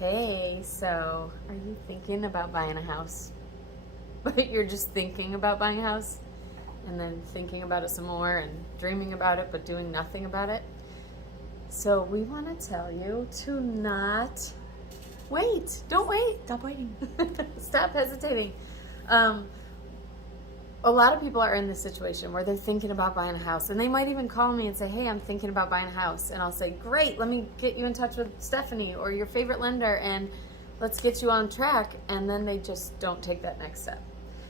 Hey, so are you thinking about buying a house? But you're just thinking about buying a house and then thinking about it some more and dreaming about it but doing nothing about it? So we want to tell you to not wait. Don't wait. Stop waiting. Stop hesitating. Um, a lot of people are in this situation where they're thinking about buying a house, and they might even call me and say, hey, I'm thinking about buying a house. And I'll say, great, let me get you in touch with Stephanie or your favorite lender, and let's get you on track. And then they just don't take that next step.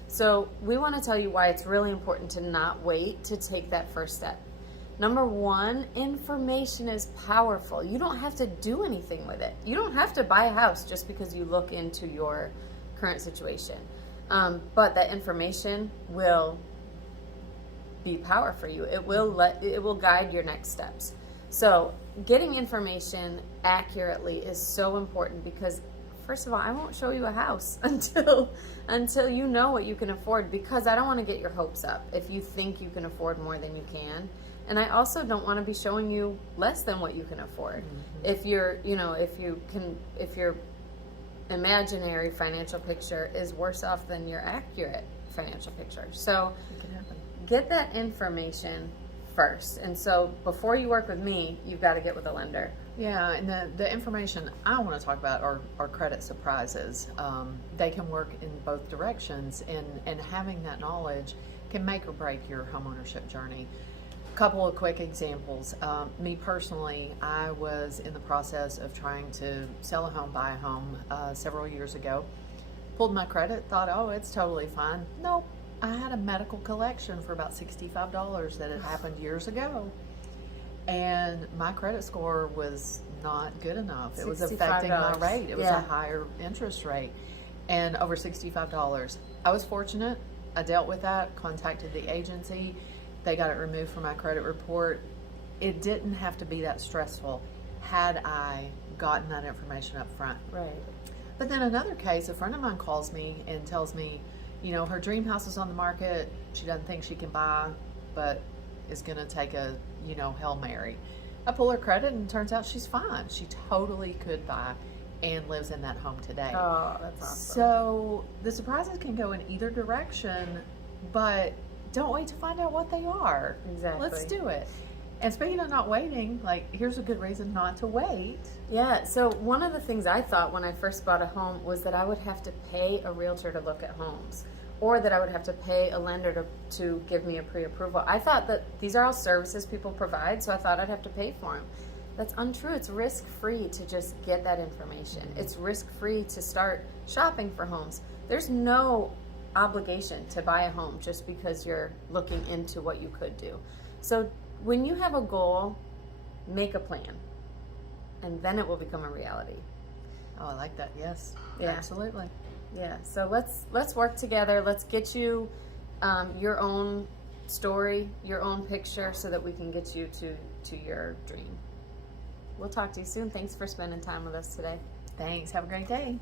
So we want to tell you why it's really important to not wait to take that first step. Number one, information is powerful. You don't have to do anything with it. You don't have to buy a house just because you look into your current situation. But that information will be power for you. It will guide your next steps. So getting information accurately is so important because, first of all, I won't show you a house until you know what you can afford, because I don't want to get your hopes up if you think you can afford more than you can. And I also don't want to be showing you less than what you can afford. If your imaginary financial picture is worse off than your accurate financial picture. So get that information first. And so before you work with me, you've got to get with a lender. Yeah, and the information I want to talk about are credit surprises. They can work in both directions, and having that knowledge can make or break your homeownership journey. Couple of quick examples. Me personally, I was in the process of trying to sell a home, buy a home several years ago. Pulled my credit, thought, oh, it's totally fine. Nope. I had a medical collection for about $65 that had happened years ago. And my credit score was not good enough. It was affecting my rate. It was a higher interest rate, and over $65. I was fortunate. I dealt with that, contacted the agency. They got it removed from my credit report. It didn't have to be that stressful had I gotten that information up front. Right. But then another case, a friend of mine calls me and tells me, her dream house is on the market. She doesn't think she can buy, but is going to take a, Hail Mary. I pull her credit and it turns out she's fine. She totally could buy and lives in that home today. Oh, that's awesome. So the surprises can go in either direction, but don't wait to find out what they are. Exactly. Let's do it. And speaking of not waiting, here's a good reason not to wait. Yeah, so one of the things I thought when I first bought a home was that I would have to pay a realtor to look at homes, or that I would have to pay a lender to give me a pre-approval. I thought that these are all services people provide, so I thought I'd have to pay for them. That's untrue. It's risk-free to just get that information. It's risk-free to start shopping for homes. There's no obligation to buy a home just because you're looking into what you could do. So when you have a goal, make a plan, and then it will become a reality. Oh, I like that. Yes, Yeah. absolutely. Yeah, so let's work together. Let's get you your own story, your own picture, so that we can get you to your dream. We'll talk to you soon. Thanks for spending time with us today. Thanks. Have a great day.